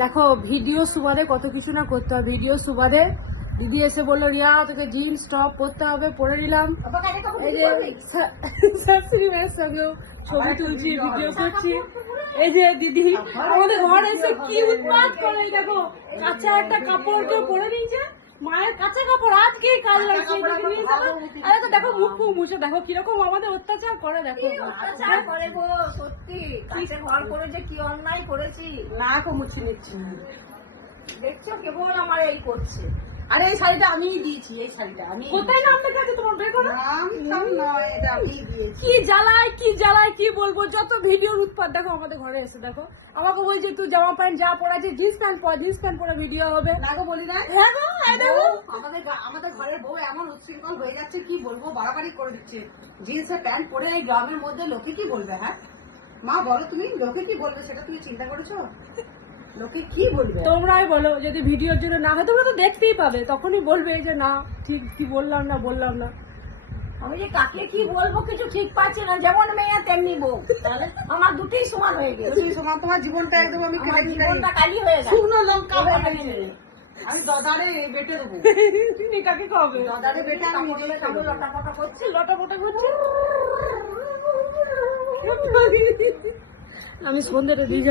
দেখো ভিডিও সুবাদে কত কিছু না করতে হবে। ভিডিও সুবাদে দিদি এসে বললো রিয়া তোকে জিন্স টপ পরতে হবে, পরে নিলাম। এই যে শাশুড়ি মায়ের সঙ্গেও ছবি তুলছি, ভিডিও করছি। এই যে দিদি আমাদের ঘরে এসে কি উৎপাত করে, দেখো কাঁচা একটা কাপড় কেউ পরে নিয়েছে, মায়ের কাঁচা কাপড় আজকে কাল লাগছে। আরে তো দেখো মুখ ফুক মুছে দেখো কিরকম আমাদের অত্যাচার করে। দেখো অত্যাচার করে গো, সত্যি কাছে ঘর করে যে কি অন্যায় করেছি। না কো মুছে নিচ্ছি। দেখছো কেবল আমার এই করছে। আরে এই শাড়িটা আমিই দিয়েছি, এই শাড়িটা আমি কোথায় নাম লেখা আছে তোমার বের করো। নাম নয়, এটা আমি দিয়েছি। কি জ্বালায় কি বলবো, যত ভিডিওর উৎপাত। দেখো আমাদের ঘরে এসে দেখো আমাকে বলছে একটু জামা প্যান্ট যা পরা আছে জিন্স প্যান্ট পর, জিন্স প্যান্ট পরে ভিডিও হবে। না গো বলি না, হ্যাঁ গো, এই দেখো আমাদের ঘরের বউ এমন উচ্ছৃঙ্খল হয়ে যাচ্ছে, কি বলবো, বাড়াবাড়ি করে দিচ্ছে। জিন্সের প্যান্ট পরে এই গ্রামের মধ্যে লোকে কি বলবে? হ্যাঁ মা বলো তুমি, লোকে কি বলবে সেটা তুমি চিন্তা করেছো? লোকে কি বলবে? তোমরাই বলো, যদি ভিডিওর জন্য না হয় তোমরা তো দেখতেই পাবে, তখনই বলবে যে না ঠিক কি বললাম না। আমি যে কাকে কি বলবো কিছু ঠিক পাচ্ছি না, যেমন মেয়ে তেমনি বউ। তাহলে আমার দুটোই সমান হয়ে গেছে। সমান তোমার জীবনটা একদম আমি আমার জীবনটা কালি হয়ে গেছে। শুকনো লঙ্কা বানিয়ে আমি দদারে বেটে দেবো। কাকে খাবে দাদারে বেটে আমি নিজে কামড় লটাপটা করছি। লটাপটা করছি। আমি সন্ধ্যেটা দিয়ে